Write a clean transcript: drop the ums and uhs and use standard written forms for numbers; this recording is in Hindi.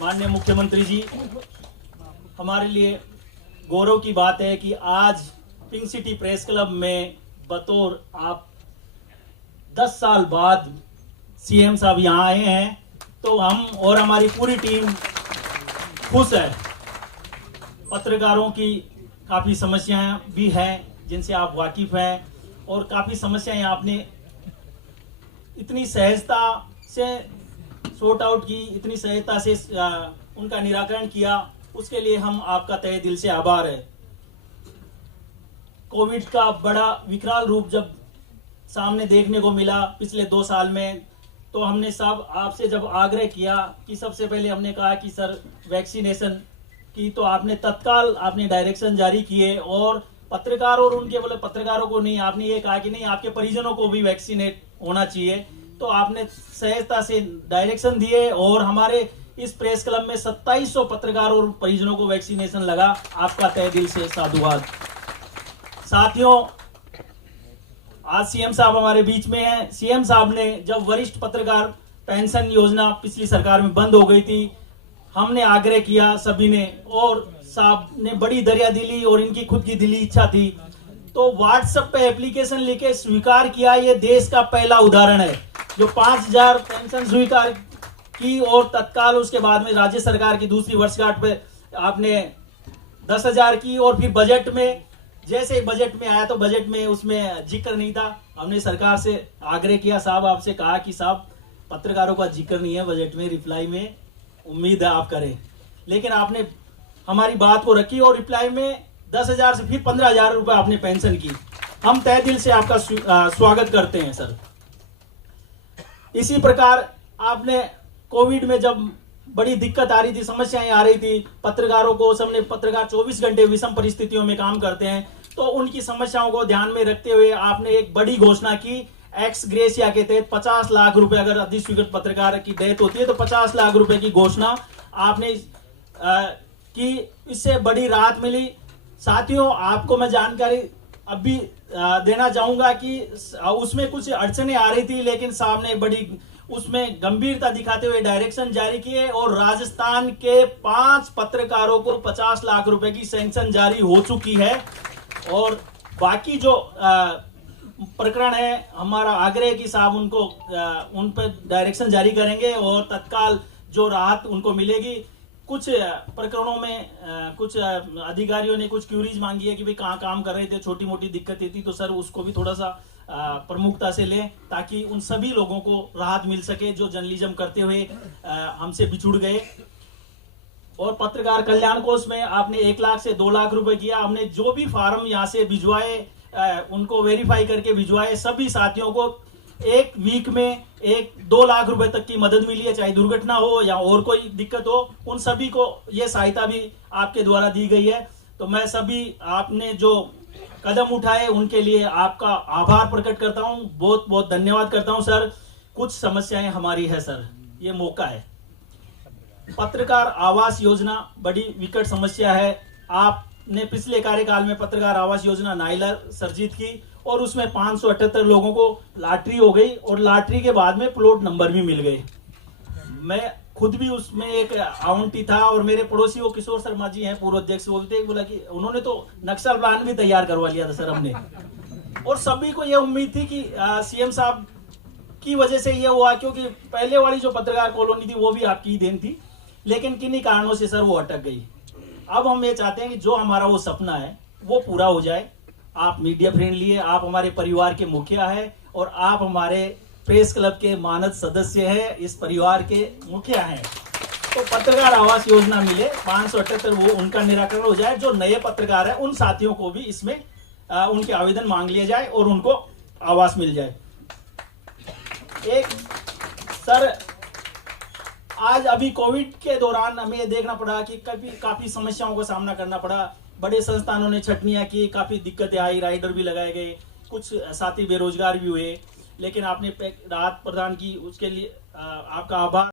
माननीय मुख्यमंत्री जी, हमारे लिए गौरव की बात है कि आज पिंक सिटी प्रेस क्लब में बतौर आप 10 साल बाद सीएम साहब यहाँ आए हैं, तो हम और हमारी पूरी टीम खुश है। पत्रकारों की काफ़ी समस्याएं भी हैं जिनसे आप वाकिफ हैं, और काफ़ी समस्याएं आपने इतनी सहजता से सॉर्ट आउट की, इतनी सहजता से उनका निराकरण किया, उसके लिए हम आपका तहे दिल से आभार है। कोविड का बड़ा विकराल रूप जब सामने देखने को मिला पिछले 2 साल में, तो हमने सब आपसे जब आग्रह किया कि सबसे पहले हमने कहा कि सर वैक्सीनेशन की, तो आपने तत्काल डायरेक्शन जारी किए, और पत्रकार और उनके बोले पत्रकारों को नहीं, आपने ये कहा कि नहीं आपके परिजनों को भी वैक्सीनेट होना चाहिए। तो आपने सहजता से डायरेक्शन दिए और हमारे इस प्रेस क्लब में 2700 पत्रकार और परिजनों को वैक्सीनेशन लगा। आपका तहे दिल से साधुवाद। साथियों, आज सीएम साहब हमारे बीच में हैं। सीएम साहब ने जब वरिष्ठ पत्रकार पेंशन योजना पिछली सरकार में बंद हो गई थी, हमने आग्रह किया सभी ने, और साहब ने बड़ी दरियादिली और इनकी खुद की दिली इच्छा थी, तो व्हाट्सएप पे एप्लीकेशन लेके स्वीकार किया। ये देश का पहला उदाहरण है जो 5000 पेंशन स्वीकार की, और तत्काल उसके बाद में राज्य सरकार की दूसरी वर्षगांठ पे आपने 10,000 की, और फिर बजट में जैसे ही बजट में आया तो बजट में उसमें जिक्र नहीं था। हमने सरकार से आग्रह किया, साहब आपसे कहा कि साहब पत्रकारों का जिक्र नहीं है बजट में, रिप्लाई में, उम्मीद है आप करें, लेकिन आपने हमारी बात को रखी और रिप्लाई में 10,000 से फिर 15,000 रुपए आपने पेंशन की। हम तहे दिल से आपका स्वागत करते हैं सर। इसी प्रकार आपने कोविड में जब बड़ी दिक्कत आ रही थी, समस्याएं आ रही थी पत्रकारों को, सबने पत्रकार 24 घंटे विषम परिस्थितियों में काम करते हैं, तो उनकी समस्याओं को ध्यान में रखते हुए आपने एक बड़ी घोषणा की। एक्स ग्रेसिया के तहत 50 लाख रुपए, अगर अधिस्वीकृत पत्रकार की डेथ होती है तो 50 लाख रुपए की घोषणा आपने की। इससे बड़ी राहत मिली। साथियों, आपको मैं जानकारी अभी देना चाहूंगा कि उसमें कुछ अड़चने आ रही थी, लेकिन साहब ने बड़ी उसमें गंभीरता दिखाते हुए डायरेक्शन जारी किए, और राजस्थान के 5 पत्रकारों को 50 लाख रुपए की सैंक्शन जारी हो चुकी है। और बाकी जो प्रकरण है, हमारा आग्रह कि साहब उनको उन पर डायरेक्शन जारी करेंगे और तत्काल जो राहत उनको मिलेगी। कुछ प्रकरणों में कुछ अधिकारियों ने कुछ क्यूरीज मांगी है कि भाई कहाँ काम कर रहे थे, छोटी मोटी दिक्कतें थी, तो सर उसको भी थोड़ा सा प्रमुखता से लें, ताकि उन सभी लोगों को राहत मिल सके जो जर्नलिज्म करते हुए हमसे बिछुड़ गए। और पत्रकार कल्याण कोष में आपने 1 लाख से 2 लाख रुपए किया। हमने जो भी फार्म यहाँ से भिजवाए, उनको वेरीफाई करके भिजवाए, सभी साथियों को 1 वीक में 1-2 लाख रुपए तक की मदद मिली है, चाहे दुर्घटना हो या और कोई दिक्कत हो, उन सभी को ये सहायता भी आपके द्वारा दी गई है। तो मैं सभी आपने जो कदम उठाए उनके लिए आपका आभार प्रकट करता हूं, बहुत बहुत धन्यवाद करता हूं सर। कुछ समस्याएं हमारी है सर, ये मौका है। पत्रकार आवास योजना बड़ी विकट समस्या है। आपने पिछले कार्यकाल में पत्रकार आवास योजना नाइलर सर्जित की, और उसमें 578 लोगों को लॉटरी हो गई, और लॉटरी के बाद में प्लॉट नंबर भी मिल गए। मैं खुद भी उसमें एक आवंटी था, और मेरे पड़ोसी वो किशोर शर्मा जी हैं, पूर्व अध्यक्ष, वो भी बोला कि उन्होंने तो नक्शा प्लान भी तैयार करवा लिया था सर हमने। और सभी को ये उम्मीद थी कि सीएम साहब की वजह से ये हुआ, क्योंकि पहले वाली जो पत्रकार कॉलोनी थी वो भी आपकी ही देन थी, लेकिन किन्हीं कारणों से सर वो अटक गई। अब हम ये चाहते हैं कि जो हमारा वो सपना है वो पूरा हो जाए। आप मीडिया फ्रेंडली है, आप हमारे परिवार के मुखिया है, और आप हमारे प्रेस क्लब के मानद सदस्य हैं, इस परिवार के मुखिया हैं। तो पत्रकार आवास योजना मिले, 578 वो उनका निराकरण हो जाए। जो नए पत्रकार हैं उन साथियों को भी इसमें उनके आवेदन मांग लिए जाए और उनको आवास मिल जाए। एक सर, आज अभी कोविड के दौरान हमें देखना पड़ा कि काफी समस्याओं का सामना करना पड़ा। बड़े संस्थानों ने छटनियां की, काफी दिक्कतें आई, राइडर भी लगाए गए, कुछ साथी बेरोजगार भी हुए, लेकिन आपने राहत प्रदान की, उसके लिए आपका आभार।